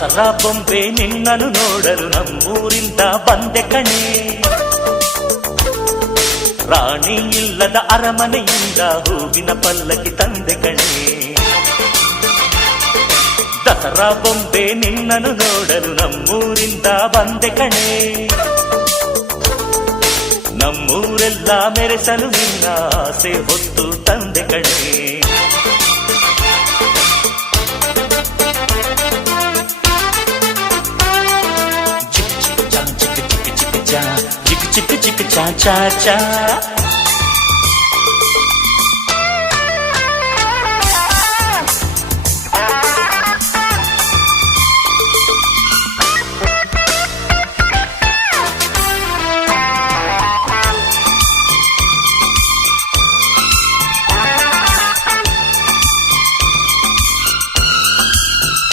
ದಸರಾ ಬೊಂಬೆ ನಿನ್ನನ್ನು ನೋಡಲು ನಮ್ಮೂರಿಂದ ಬಂದೆ ಕಣೆ. ರಾಣಿ ಇಲ್ಲದ ಅರಮನೆಯಿಂದ ಹೂವಿನ ಪಲ್ಲಕ್ಕಿ ತಂದೆ ಕಣೆ. ದಸರಾ ಬೊಂಬೆ ನಿನ್ನನ್ನು ನೋಡಲು ನಮ್ಮೂರಿಂದ ಬಂದೆ ಕಣೆ. ನಮ್ಮೂರೆಲ್ಲ ಮೆರೆಸಲು ನಿನ್ನ ಆಸೆ ಹೊತ್ತು ತಂದೆ ಕಣೆ. ಚಿಕ್ಕ ಚಿಕ್ಕ ಚಾ ಚಾ ಚಾ ಚಾ